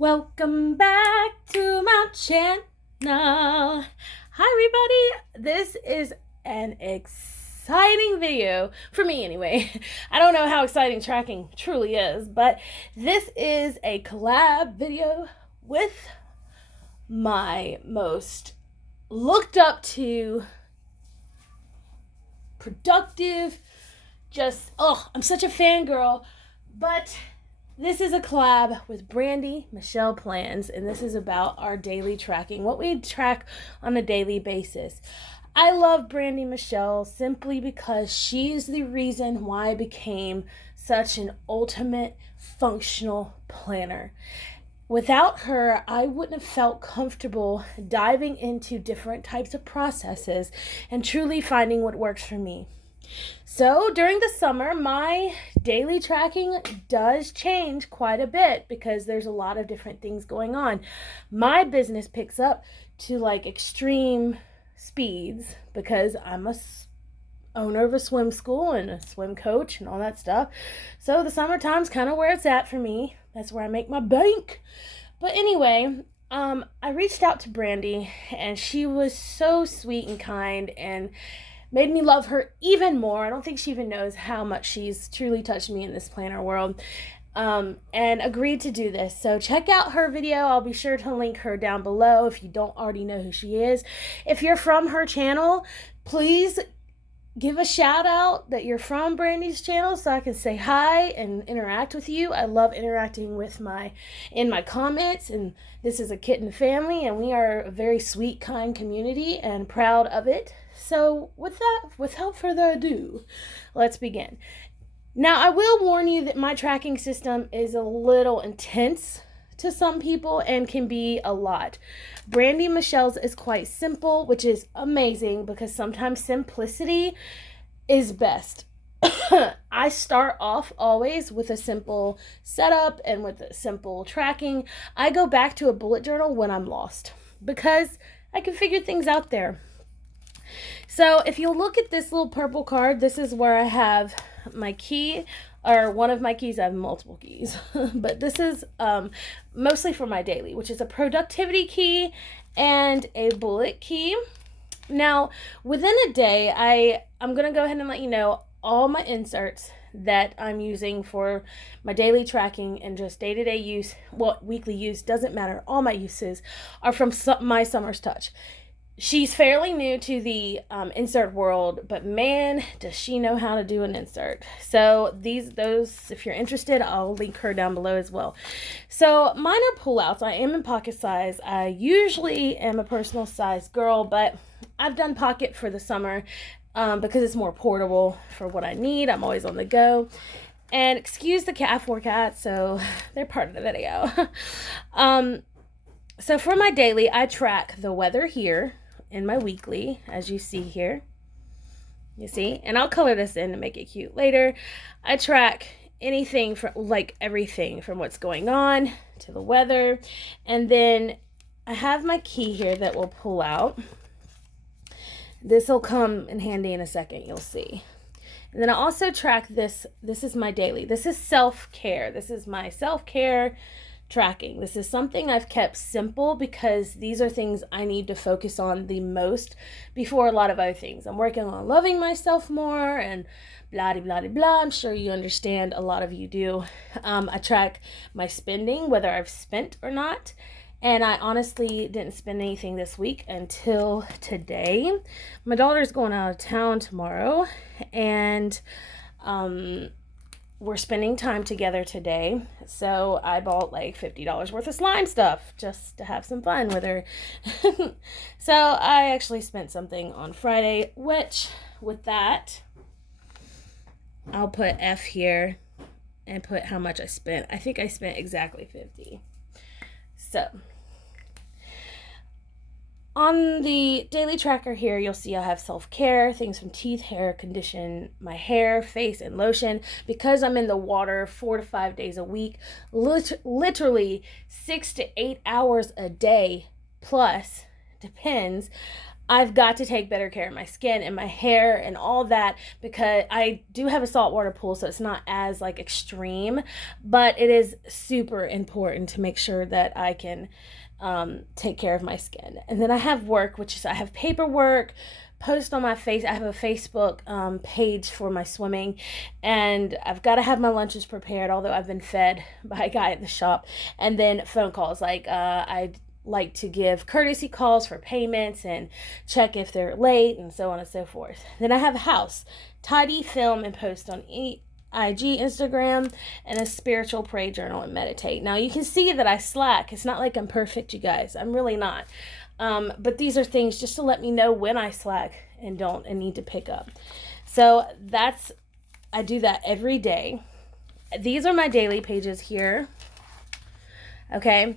Welcome back to my channel. Hi everybody, this is an exciting video, for me anyway. I don't know how exciting tracking truly is, but this is a collab video with my most looked up to, productive, I'm such a fangirl, but this is a collab with Brandi Michelle Plans, and this is about our daily tracking, what we track on a daily basis. I love Brandi Michelle simply because she's the reason why I became such an ultimate functional planner. Without her, I wouldn't have felt comfortable diving into different types of processes and truly finding what works for me. So during the summer, my daily tracking does change quite a bit because there's a lot of different things going on. My business picks up to like extreme speeds because I'm a owner of a swim school and a swim coach and all that stuff. So the summertime's kind of where it's at for me. That's where I make my bank. But anyway, I reached out to Brandi, and she was so sweet and kind and made me love her even more. I don't think she even knows how much she's truly touched me in this planner world, and agreed to do this. So check out her video. I'll be sure to link her down below if you don't already know who she is. If you're from her channel, please give a shout out that you're from Brandi's channel so I can say hi and interact with you. I love interacting with in my comments, and this is a kitten family, and we are a very sweet, kind community and proud of it. So without further ado, let's begin. Now, I will warn you that my tracking system is a little intense to some people and can be a lot. Brandi Michelle's is quite simple, which is amazing because sometimes simplicity is best. I start off always with a simple setup and with a simple tracking. I go back to a bullet journal when I'm lost because I can figure things out there. So if you look at this little purple card, this is where I have my key, or one of my keys. I have multiple keys, but this is mostly for my daily, which is a productivity key and a bullet key. Now, within a day, I'm going to go ahead and let you know all my inserts that I'm using for my daily tracking and just day-to-day use, weekly use, doesn't matter. All my uses are from my Summer's Touch. She's fairly new to the insert world, but man, does she know how to do an insert. So those, if you're interested, I'll link her down below as well. So mine are pullouts. I am in pocket size. I usually am a personal size girl, but I've done pocket for the summer because it's more portable for what I need. I'm always on the go. And excuse the cat, 4 cats, so they're part of the video. So for my daily, I track the weather here in my weekly, as you see here. You see? And I'll color this in to make it cute later. I track anything from, like, everything from what's going on to the weather. And then I have my key here that will pull out. This will come in handy in a second, you'll see. And then I also track this. This is my daily. This is self-care. This is my self-care tracking. This is something I've kept simple because these are things I need to focus on the most before a lot of other things. I'm working on loving myself more and blah, blah, blah, blah. I'm sure you understand. A lot of you do. I track my spending, whether I've spent or not. And I honestly didn't spend anything this week until today. My daughter's going out of town tomorrow, and we're spending time together today. So I bought like $50 worth of slime stuff just to have some fun with her. So I actually spent something on Friday, which with that, I'll put F here and put how much I spent. I think I spent exactly 50. So on the daily tracker here, you'll see I have self-care, things from teeth, hair, condition my hair, face, and lotion. Because I'm in the water 4 to 5 days a week, literally 6 to 8 hours a day plus, depends, I've got to take better care of my skin and my hair and all that, because I do have a saltwater pool, so it's not as like extreme, but it is super important to make sure that I can take care of my skin. And then I have work, which is I have paperwork, post on my face. I have a Facebook page for my swimming, and I've got to have my lunches prepared, although I've been fed by a guy at the shop. And then phone calls, like I like to give courtesy calls for payments and check if they're late and so on and so forth. Then I have a house, tidy, film, and post on IG, Instagram, and a spiritual pray journal and meditate. Now you can see that I slack. It's not like I'm perfect, you guys. I'm really not. But these are things just to let me know when I slack and don't and need to pick up. So I do that every day. These are my daily pages here. Okay.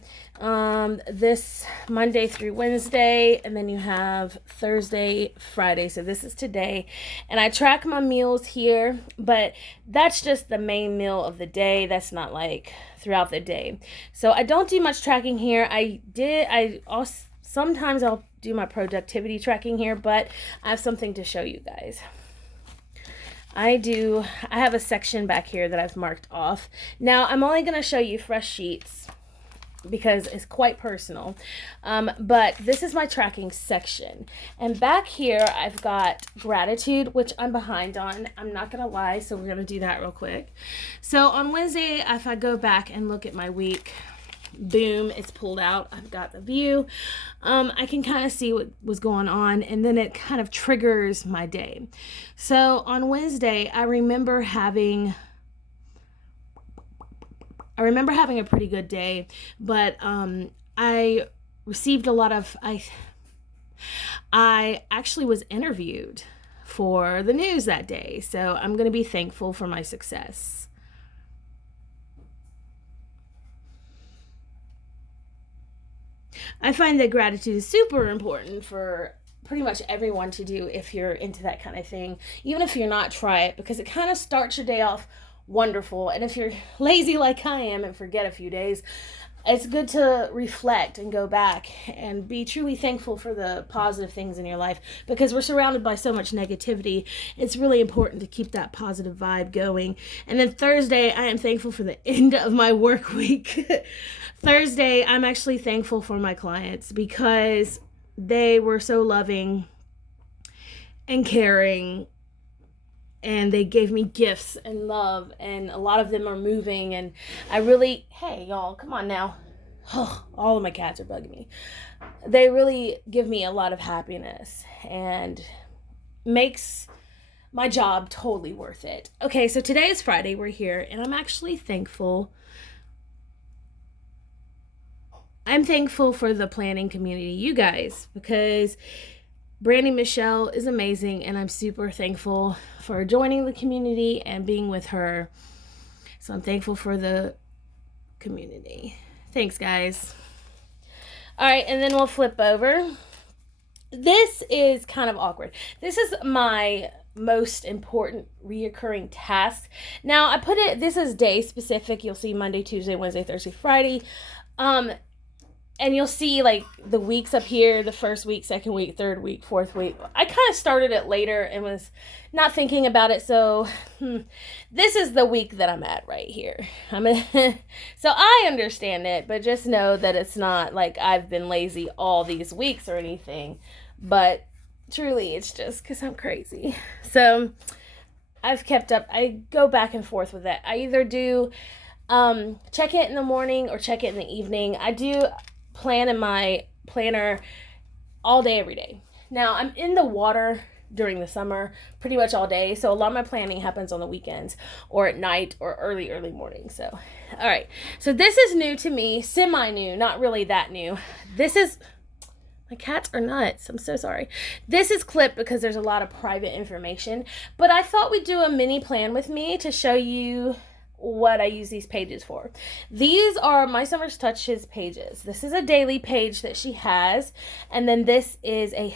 This Monday through Wednesday, and then you have Thursday, Friday. So this is today, and I track my meals here, but that's just the main meal of the day. That's not like throughout the day. So I don't do much tracking here. Sometimes I'll do my productivity tracking here, but I have something to show you guys. I have a section back here that I've marked off. Now I'm only going to show you fresh sheets because it's quite personal. But this is my tracking section. And back here, I've got gratitude, which I'm behind on. I'm not going to lie, so we're going to do that real quick. So on Wednesday, if I go back and look at my week, boom, it's pulled out. I've got the view. I can kind of see what was going on, and then it kind of triggers my day. So on Wednesday, I remember having a pretty good day, but I received a lot of, I actually was interviewed for the news that day, so I'm going to be thankful for my success. I find that gratitude is super important for pretty much everyone to do if you're into that kind of thing. Even if you're not, try it, because it kind of starts your day off wonderful. And if you're lazy like I am and forget a few days, it's good to reflect and go back and be truly thankful for the positive things in your life, because we're surrounded by so much negativity. It's really important to keep that positive vibe going. And then Thursday, I am thankful for the end of my work week. Thursday, I'm actually thankful for my clients because they were so loving and caring, and they gave me gifts and love, and a lot of them are moving, and hey y'all, come on now. Oh, all of my cats are bugging me. They really give me a lot of happiness and makes my job totally worth it. Okay, so today is Friday, we're here, and I'm actually thankful. I'm thankful for the planning community, you guys, because Brandi Michelle is amazing, and I'm super thankful for joining the community and being with her. So I'm thankful for the community. Thanks, guys. All right, and then we'll flip over. This is kind of awkward. This is my most important reoccurring task. Now, this is day specific. You'll see Monday, Tuesday, Wednesday, Thursday, Friday. And you'll see like the weeks up here, the first week, second week, third week, fourth week. I kind of started it later and was not thinking about it. So this is the week that I'm at right here. So I understand it, but just know that it's not like I've been lazy all these weeks or anything. But truly, it's just because I'm crazy. So I've kept up. I go back and forth with that. I either do check it in the morning or check it in the evening. I do plan in my planner all day, every day. Now, I'm in the water during the summer pretty much all day, so a lot of my planning happens on the weekends or at night or early morning. So, all right. So this is new to me, semi-new, not really that new. My cats are nuts. I'm so sorry. This is clipped because there's a lot of private information, but I thought we'd do a mini plan with me to show you what I use these pages for. These are My Summer's Touches pages. This is a daily page that she has, and then this is a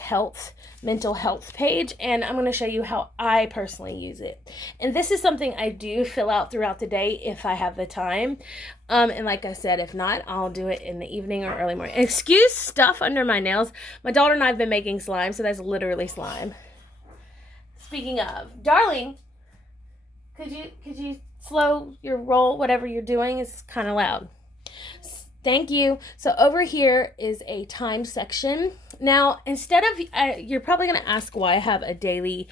mental health page, and I'm going to show you how I personally use it. And this is something I do fill out throughout the day if I have the time. And like I said, if not, I'll do it in the evening or early morning. Excuse stuff under my nails. My daughter and I have been making slime, so that's literally slime. Speaking of, darling, could you slow your roll? Whatever you're doing is kind of loud. Thank you. So over here is a time section. Now, instead of, you're probably going to ask why I have a daily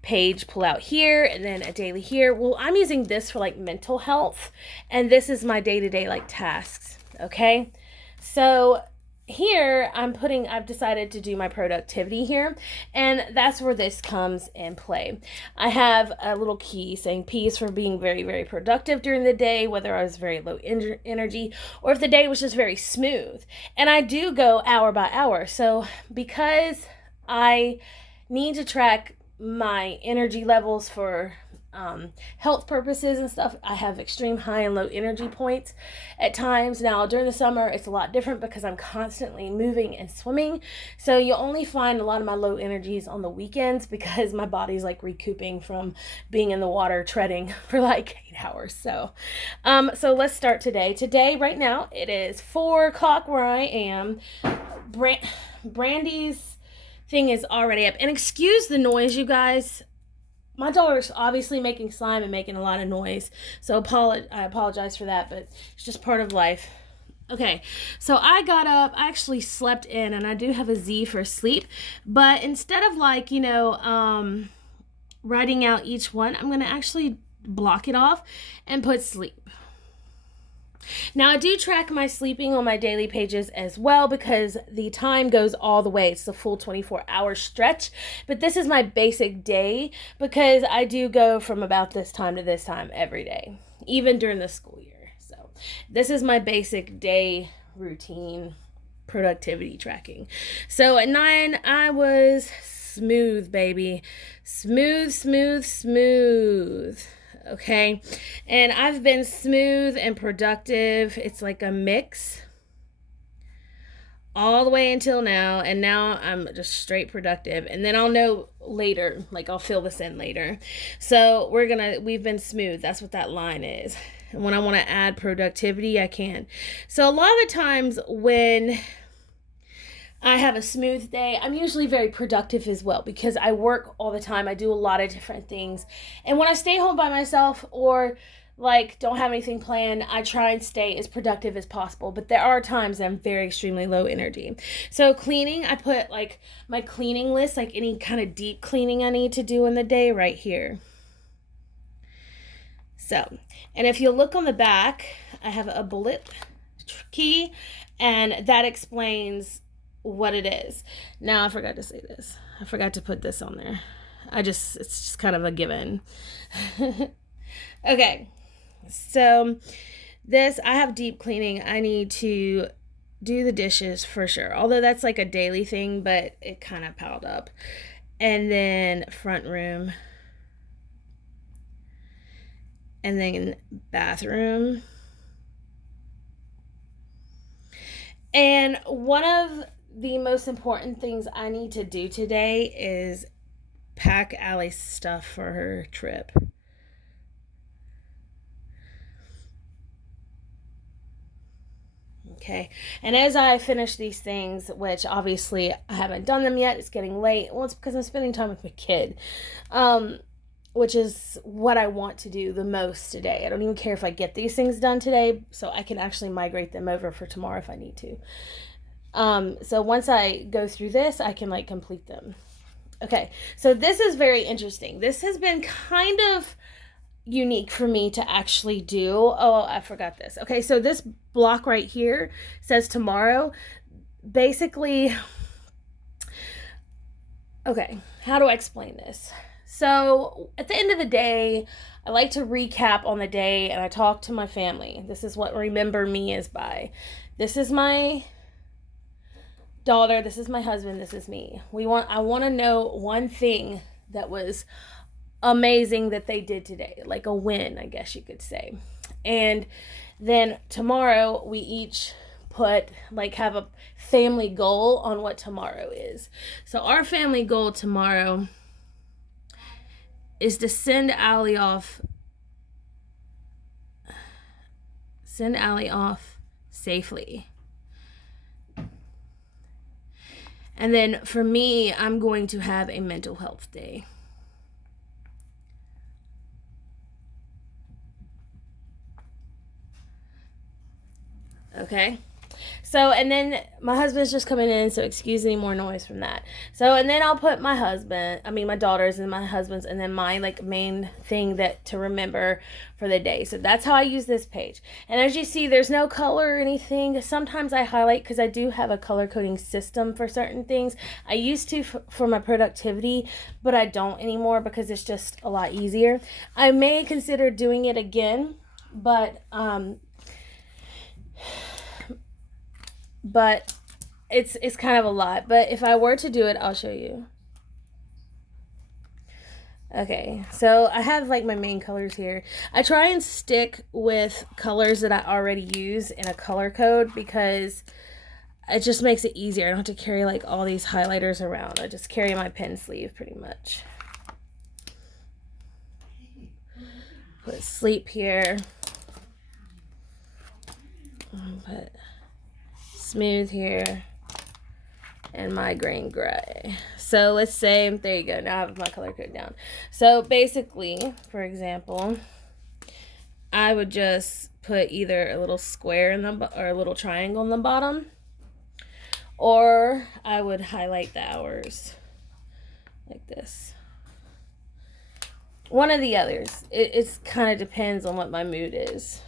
page pull out here and then a daily here. Well, I'm using this for like mental health, and this is my day-to-day like tasks. Okay. So here I've decided to do my productivity here, and that's where this comes in play. I have a little key saying P is for being very, very productive during the day, whether I was very low energy or if the day was just very smooth. And I do go hour by hour. So because I need to track my energy levels for health purposes and stuff, I have extreme high and low energy points at times. Now during the summer it's a lot different because I'm constantly moving and swimming, so you'll only find a lot of my low energies on the weekends because my body's like recouping from being in the water treading for like 8 hours. So let's start today. Right now it is 4 o'clock where I am. Brandi's thing is already up, and excuse the noise, you guys. My daughter's obviously making slime and making a lot of noise, so I apologize for that, but it's just part of life. Okay, so I got up, I actually slept in, and I do have a Z for sleep, but instead of like, writing out each one, I'm going to actually block it off and put sleep. Now, I do track my sleeping on my daily pages as well because the time goes all the way. It's the full 24-hour stretch. But this is my basic day because I do go from about this time to this time every day, even during the school year. So this is my basic day routine productivity tracking. So at 9, I was smooth, baby. Smooth. Okay, and I've been smooth and productive. It's like a mix all the way until now, and now I'm just straight productive, and then I'll know later, like I'll fill this in later. So we've been smooth. That's what that line is. And when I want to add productivity, I can. So a lot of the times when I have a smooth day, I'm usually very productive as well because I work all the time. I do a lot of different things. And when I stay home by myself or like don't have anything planned, I try and stay as productive as possible. But there are times I'm very extremely low energy. So cleaning, I put like my cleaning list, like any kind of deep cleaning I need to do in the day right here. So, and if you look on the back, I have a bullet key, and that explains what it is. Now I forgot to say this. I forgot to put this on there. It's just kind of a given. Okay. So this, I have deep cleaning. I need to do the dishes for sure. Although that's like a daily thing, but it kind of piled up. And then front room. And then bathroom. And one of the most important things I need to do today is pack Allie's stuff for her trip. Okay, and as I finish these things, which obviously I haven't done them yet, it's getting late. Well, it's because I'm spending time with my kid, which is what I want to do the most today. I don't even care if I get these things done today, so I can actually migrate them over for tomorrow if I need to. So once I go through this, I can like complete them. Okay, so this is very interesting. This has been kind of unique for me to actually do. Oh, I forgot this. Okay, so this block right here says tomorrow. Basically, okay, how do I explain this? So at the end of the day, I like to recap on the day and I talk to my family. This is what Remember Me is by. This is my daughter, this is my husband, this is me. I want to know one thing that was amazing that they did today, like a win, I guess you could say. And then tomorrow we each have a family goal on what tomorrow is. So our family goal tomorrow is to send Allie off safely. And then for me, I'm going to have a mental health day. Okay. So, and then my husband's just coming in, so excuse any more noise from that. So, and then I'll put my daughters and my husband's, and then my main thing to remember for the day. So that's how I use this page. And as you see, there's no color or anything. Sometimes I highlight because I do have a color coding system for certain things. I used to for my productivity, but I don't anymore because it's just a lot easier. I may consider doing it again, but it's kind of a lot. But if I were to do it, I'll show you. Okay, so I have my main colors here. I try and stick with colors that I already use in a color code because it just makes it easier. I don't have to carry all these highlighters around. I just carry my pen sleeve pretty much. Put sleep here. Put smooth here, and migraine gray. So let's say, there you go, now I have my color code down. So basically, for example, I would just put either a little square or a little triangle in the bottom, or I would highlight the hours like this. One of the others. It kind of depends on what my mood is.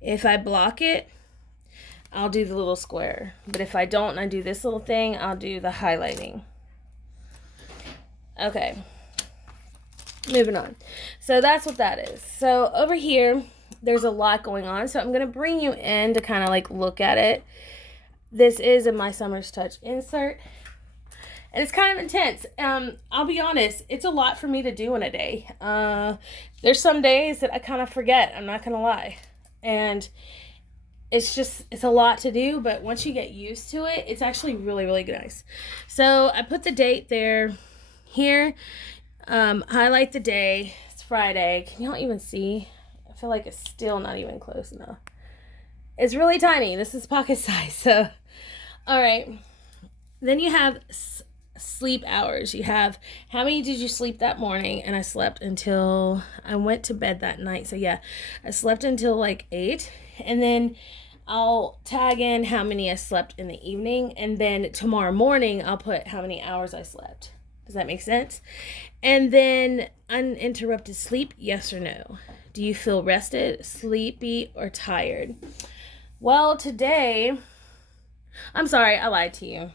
If I block it, I'll do the little square. But if I don't and I do this little thing, I'll do the highlighting. Okay. Moving on. So that's what that is. So over here, there's a lot going on. So I'm going to bring you in to kind of look at it. This is a My Summer's Touch insert. And it's kind of intense. I'll be honest, it's a lot for me to do in a day. There's some days that I kind of forget. I'm not going to lie. And it's a lot to do, but once you get used to it, it's actually really, really nice. So I put the date there, here, highlight the day. It's Friday. Can y'all even see? I feel like it's still not even close enough. It's really tiny. This is pocket size. So, all right. Then you have sleep hours. You have how many did you sleep that morning? And I slept until I went to bed that night. So yeah, I slept until 8. And then I'll tag in how many I slept in the evening. And then tomorrow morning, I'll put how many hours I slept. Does that make sense? And then uninterrupted sleep, yes or no? Do you feel rested, sleepy, or tired? Well, today, I'm sorry, I lied to you.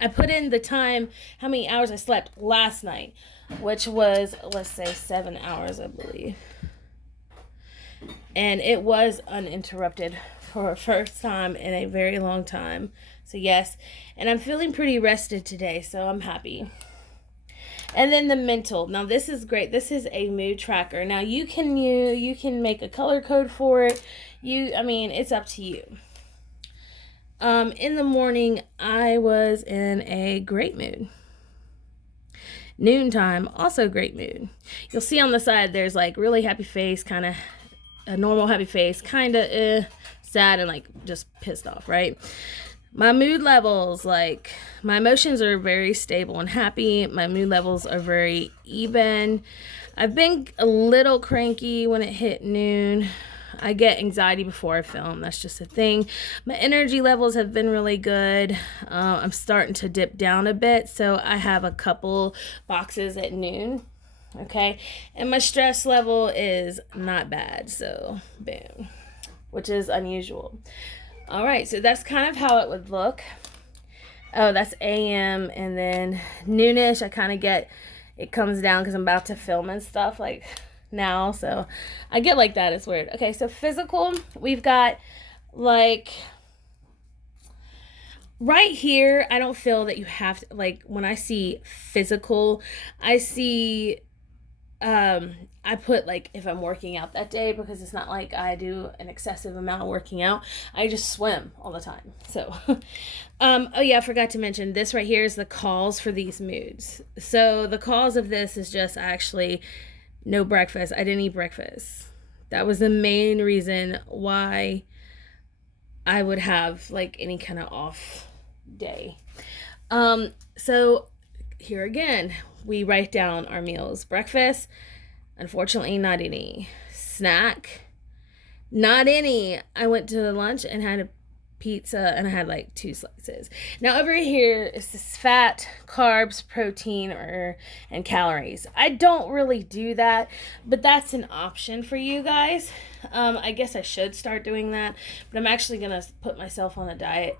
I put in the time, how many hours I slept last night, which was, let's say, 7 hours, I believe. And it was uninterrupted for a first time in a very long time. So yes, and I'm feeling pretty rested today, so I'm happy. And then the mental. Now this is great. This is a mood tracker. Now you can make a color code for it. It's up to you. In the morning, I was in a great mood. Noontime, also great mood. You'll see on the side, there's really happy face, kind of a normal happy face, kind of sad and just pissed off, right? My mood levels, my emotions are very stable and happy. My mood levels are very even. I've been a little cranky when it hit noon. I get anxiety before I film. That's just a thing. My energy levels have been really good. I'm starting to dip down a bit, so I have a couple boxes at noon. Okay, and my stress level is not bad, so boom, which is unusual. All right, so that's kind of how it would look. Oh, that's AM, and then noonish, I kind of get, it comes down because I'm about to film and stuff now, so I get that. It's weird. Okay, so physical, we've got right here, I don't feel that you have to, when I see physical, I see I put like if I'm working out that day, because it's not like I do an excessive amount of working out. I just swim all the time. So, oh yeah, I forgot to mention this right here is the cause for these moods. So the cause of this is just actually no breakfast. I didn't eat breakfast. That was the main reason why I would have like any kind of off day. So here again, we write down our meals. Breakfast, unfortunately, not any. Snack, not any. I went to lunch and had a pizza and I had like 2 slices. Now over here is this fat, carbs, protein, and calories. I don't really do that, but that's an option for you guys. I guess I should start doing that, but I'm actually gonna put myself on a diet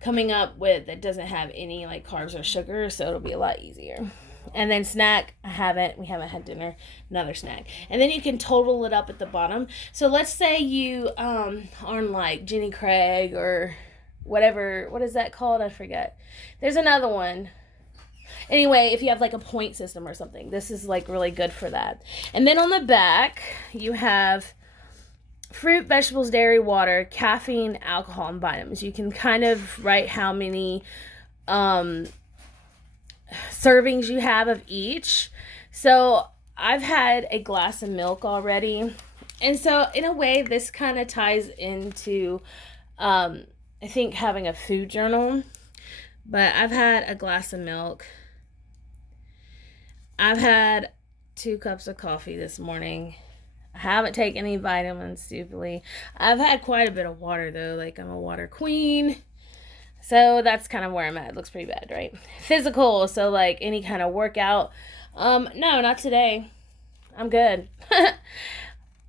coming up with that doesn't have any like carbs or sugar, so it'll be a lot easier. And then snack, we haven't had dinner, another snack. And then you can total it up at the bottom. So let's say you on like Jenny Craig or whatever, what is that called? I forget. There's another one. Anyway, if you have like a point system or something, this is like really good for that. And then on the back, you have fruit, vegetables, dairy, water, caffeine, alcohol, and vitamins. You can kind of write how many servings you have of each. So I've had a glass of milk already. And so in a way, this kind of ties into, I think, having a food journal. But I've had a glass of milk. I've had 2 cups of coffee this morning. I haven't taken any vitamins, stupidly. I've had quite a bit of water, though. Like, I'm a water queen. So that's kind of where I'm at. It looks pretty bad, right? Physical, so like any kind of workout. No, not today. I'm good.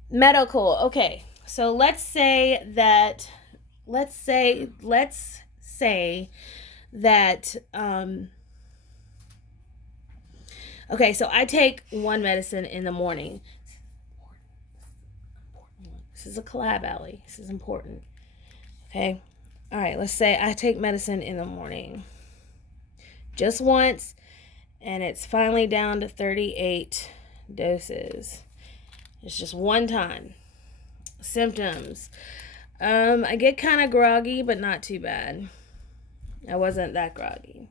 Medical. Okay. So let's say that okay, so I take one medicine in the morning. This is a collab, Allie. This is important. Okay. All right, let's say I take medicine in the morning. Just once, and it's finally down to 38 doses. It's just one time. Symptoms. I get kind of groggy, but not too bad. I wasn't that groggy.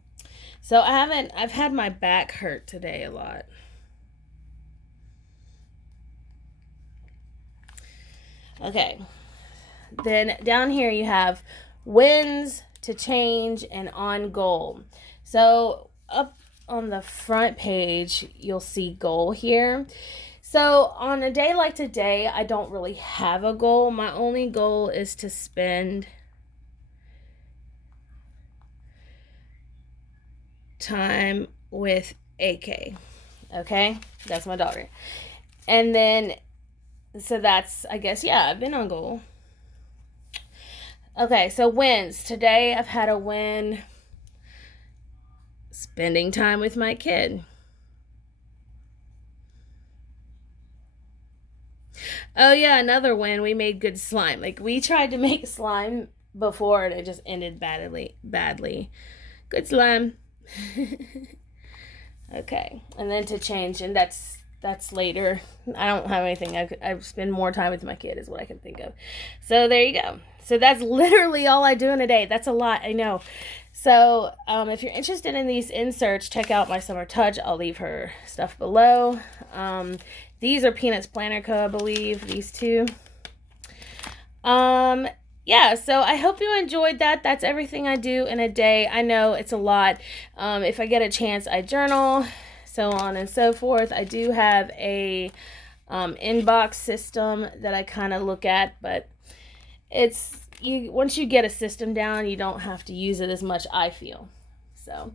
So I've had my back hurt today a lot. Okay. Then down here you have wins, to change, and on goal. So up on the front page, you'll see goal here. So on a day like today, I don't really have a goal. My only goal is to spend time with AK. Okay? That's my daughter. And then, so that's, I guess, yeah, I've been on goal. Okay, so wins. Today I've had a win spending time with my kid. Oh yeah, another win. We made good slime. Like, we tried to make slime before and it just ended badly. Good slime. Okay, and then to change, and that's later. I don't have anything. I spend more time with my kid is what I can think of. So there you go. So that's literally all I do in a day. That's a lot, I know. So if you're interested in these inserts, check out my Summer Touch. I'll leave her stuff below. These are Peanuts Planner Co., I believe, these two. Yeah, so I hope you enjoyed that. That's everything I do in a day. I know it's a lot. If I get a chance, I journal, so on and so forth. I do have a inbox system that I kind of look at, but it's once you get a system down, you don't have to use it as much, I feel. So,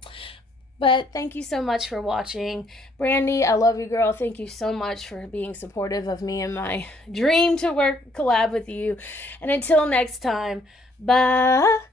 but thank you so much for watching. Brandi, I love you, girl. Thank you so much for being supportive of me and my dream to collab with you. And until next time, bye.